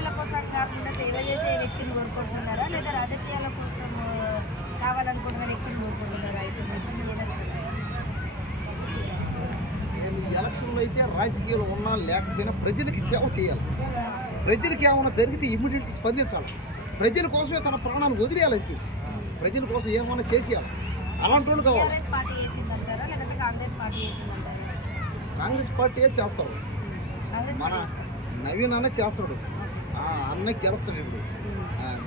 రాజకీయాల కోసం కాకుండా సేవ చేసే వ్యక్తిని కోరుకుంటున్నారా? లేదా రాజకీయాల కోసం కావాలనుకుంటున్న వ్యక్తిని కోరుకుంటున్నారా? ఎలక్షన్లో అయితే రాజకీయాలు ఉన్నా లేకపోయినా ప్రజలకి సేవ చేయాలి. ప్రజలకి ఏమైనా జరిగితే ఇమ్మీడియట్ స్పందించాలి. ప్రజల కోసమే తన ప్రాణాన్ని వదిలేయాలి అంతే. ప్రజల కోసం ఏమైనా చేసేయాలి. అలాంటి వాళ్ళు కావాలి. కాంగ్రెస్ పార్టీ చేస్తాడు. మన నవీన్ అన్న చేస్తాడు. ఆ అన్న గెలుస్తాడు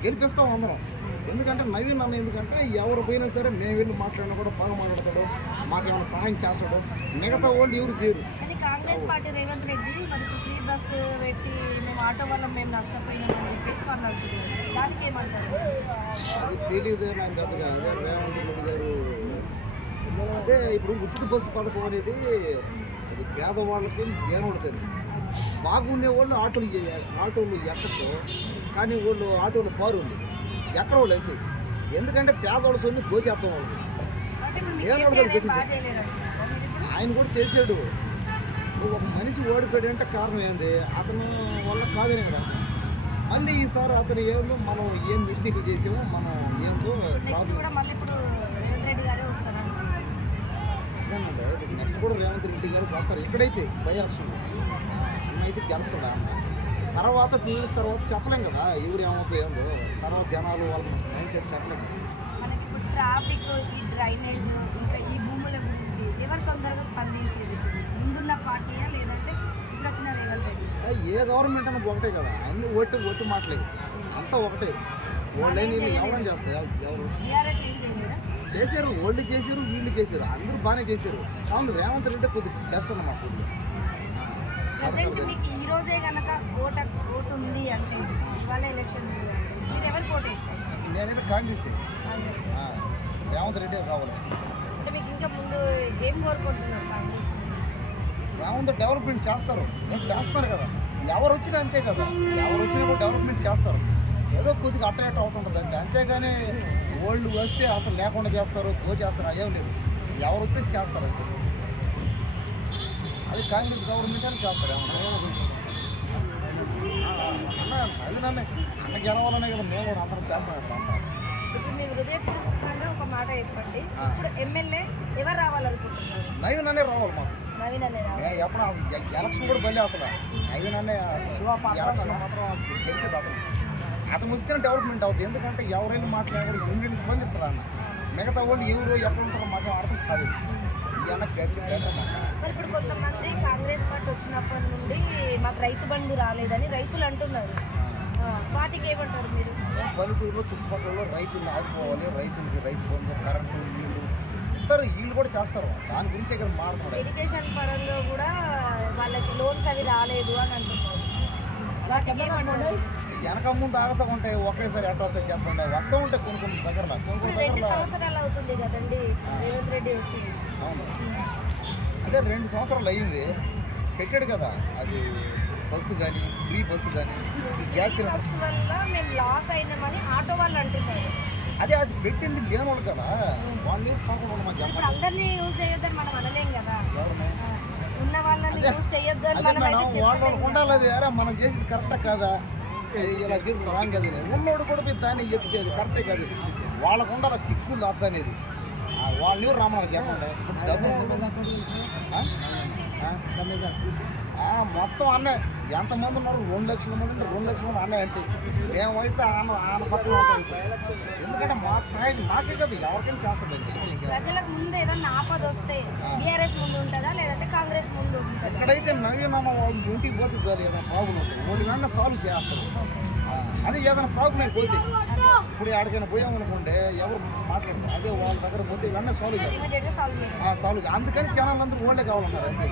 గెలిపిస్తాం అందరం. ఎందుకంటే నవీన్ అన్న ఎందుకంటే ఎవరు పోయినా సరే మేము వెళ్ళి మాట్లాడినా కూడా బాగా మాట్లాడతాడు. మాకు ఏమైనా సహాయం చేస్తాడు. మిగతా వాళ్ళు ఎవరు చేయరు. కానీ కాంగ్రెస్ పార్టీ రేవంత్ రెడ్డి మనకు ఫ్రీ బస్ పెట్టి మేము ఆటో వల్ల మేము నష్టపోయినామని చెప్పేసి వాళ్ళు అంటున్నారు. దానికి ఏమంటారు? అది తెలియదు నాకు పెద్దగా. అదే రేవంత్ రెడ్డి గారు. అదే ఇప్పుడు ఉచిత బస్సు పథకం అనేది పేదవాళ్ళకి ఏమవుతుంది బాగుండే వాళ్ళు ఆటోలు చేయాలి ఆటోలు ఎక్కచ్చు కానీ వాళ్ళు ఆటోలు పారోళ్ళు ఎక్కడ వాళ్ళు అయితే. ఎందుకంటే పేదవాళ్ళ సొమ్ము దోచేస్తాం వాళ్ళు. అంటే ఇప్పుడు ఏం కేసీఆర్ అడగదు ఏం పెట్టింది. బాగా చేయలేదంటున్నారా మీరు? ఆయన కూడా చేసాడు. నువ్వు ఒక మనిషి ఓడిపోయాడు అంటే కారణం ఏంది? అతను వల్ల కాదనే కదా. మళ్ళీ ఈసారి అతను ఏందో మనం ఏం మిస్టేక్ చేసామో మనం ఏందో ప్రాబ్లం కూడా మళ్ళీ ఇప్పుడు రేవంత్ రెడ్డి గారే వస్తారంటున్నారు నెక్స్ట్ కూడా రేవంత్ రెడ్డి గారు వస్తారు ఎక్కడైతే బై ఎలక్షన్ అయితే గెలుస్తాడు? అన్న తర్వాత ఇయర్స్ తర్వాత చెప్పలేం కదా. ఎవరు ఏమవుతుంది ఏందో. తర్వాత జనాలు వాళ్ళ మైండ్ సెట్ చెప్పలేం ట్రాఫిక్ ఈ డ్రైనేజ్ ఇంకా ఈ భూముల గురించి ఎవరు తొందరగా స్పందించేది? ముందున్న పార్టీయా? లేదంటే ఇప్పుడు వచ్చిన రేవంత్ రెడ్డి? ఏ గవర్నమెంట్ అన్నది ఒకటే కదా. అన్ని ఓటు ఓటు మాటలేదు అంతా ఒకటే. వాళ్ళని ఎవరైనా చేస్తాయి? ఎవరు? చేశారు వాళ్ళు చేశారు వీళ్ళు చేశారు అందరూ బాగానే చేశారు. అవును రేవంత్ రెడ్డి కొద్దిగా బెస్ట్ అన్నమాట ప్రజెంట్ మీకు ఈ రోజే కనుక ఓట ఓటు ఉంది అంటే ఇవాళ ఎలక్షన్ మీరు ఎవరు ఓటు నేనైతే కాంగ్రెస్. రేవంత్ రెడ్డి కావాలి. అంటే మీకు ఇంకా ముందు ఏం కోరుకుంటున్నారు కాంగ్రెస్? రేవంత్ డెవలప్మెంట్ చేస్తారు. నేను చేస్తాను కదా. ఎవరు వచ్చినా అంతే కదా. ఎవరు వచ్చినా డెవలప్మెంట్ చేస్తారు. ఏదో కొద్దిగా అట్ట ఇట్ట అవుతుంటుంది అంతే. అంతేగాని ఓల్డ్ వస్తే అసలు లేకుండా చేస్తారు గో చేస్తారు అదేం లేదు. ఎవరు వస్తే చేస్తారు అంతే. అది కాంగ్రెస్ గవర్నమెంట్ అని చేస్తారు అన్న అన్న అన్న గెలవాలనే కదా మేము కూడా అందరం చేస్తాం మీ హృదయపూర్వకంగా ఒక మాట చెప్పండి. ఇప్పుడు ఎమ్మెల్యే ఎవరు రావాలనుకుంటున్నారు? నవీన్ అనే రావాలి మాకు. నవీన్ అనే రావాలి. ఎప్పుడు అసలు ఎలక్షన్ కూడా బలి అసలు. నవీన్ అనే ఎలక్షన్ మాత్రం గెలిచేది అతను అతను వస్తేనే డెవలప్మెంట్ అవుతుంది ఎందుకంటే ఎవరైనా మాట్లాడారు ఇండియన్ స్పందిస్తారు అన్న. మిగతా వాళ్ళు ఎవరు ఎక్కడ ఉంటారో మాకు అర్థం కాదు. ఇప్పుడు కొంతమంది కాంగ్రెస్ పార్టీ వచ్చినప్పటి నుండి మాకు రైతు బంధు రాలేదని రైతులు అంటున్నారు. వాటికి ఏమంటారు మీరు? పల్లెటూరులో చుట్టుపక్కల రైతులను ఆదుకోవాలి రైతులకి రైతు బంధు కరెంటు నీళ్ళు ఇస్తారు. వీళ్ళు కూడా చేస్తారు. దాని గురించే కదా మాట్లాడుతున్నారు ఎడ్యుకేషన్ పరంగా కూడా వాళ్ళకి లోన్స్ అవి రాలేదు అని అంటున్నారు. వెనక ముందు ఆగుతూ ఉంటాయి ఒకేసారి ఎట్ట వస్తాయి చెప్పండి. వస్తూ ఉంటాయి కొన్ని కొన్ని దగ్గర అవును. అదే రెండు సంవత్సరాలు అయ్యింది పెట్టాడు కదా. అది బస్సు కానీ ఫ్రీ బస్సు కానీ గ్యాస్ లాస్ అయినామని ఆటో వాళ్ళు అంటున్నారు. అదే అది పెట్టింది లేని వాళ్ళు కదా వాళ్ళు అందరినీ యూజ్ చేయొద్దని మనం అనలేం కదా. ఉన్న వాళ్ళని యూజ్ చేయొద్దు అని అదే మనం అయితే ఉండాలి అరే మనం చేసేది కరెక్టా కాదా? ఇలా చేసి రాంగ్ అది ఉన్నోడు కూడా పోయి దాన్ని చెప్తే కరెక్టే కాదు. వాళ్ళకు ఉండాలి సిక్కు లాప్స్ అనేది. ఆ, వాళ్ళని ఎవరు రమ్మని చెప్పండి? ఇప్పుడు డబ్బులు ఆ? ఆ? ఆ, మొత్తం అన్నే. ఎంతమంది ఉన్నారు? రెండు లక్షల మంది ఉంటే రెండు లక్షల మంది అన్నే అంతే. మేమైతే ఆన ఆన పక్కన ఉంటాం. ఎందుకంటే మాకు సహాయం మాకే కదా ఎవరికైనా చేస్తాడు అది. ప్రజలకు ముందు ఏదన్నా ఆపద వస్తే బీఆర్ఎస్ ముందు ఉంటుందా లేదంటే కాంగ్రెస్ ముందు ఉంటుందా ఎక్కడైతే నవీనమ్మ వాళ్ళు ఇంటికి పోతే చాలు ఏదైనా ప్రాబ్లం ఉంటుంది వాళ్ళు వెంటనే సాల్వ్ చేస్తారు ఆ, అదే ఏదైనా ప్రాబ్లం అయిపోతే ఇప్పుడు ఎక్కడికైనా పోయామనుకోండి ఎవరు మాట్లాడతారు అదే వాళ్ళ దగ్గర పోతే వెంటనే సాల్వ్ చేస్తారు ఇమీడియట్గా సాల్వ్ చేయాలి సాల్వ్ అందుకని జనాలందరూ వాళ్ళే కావాలన్నారు అంతే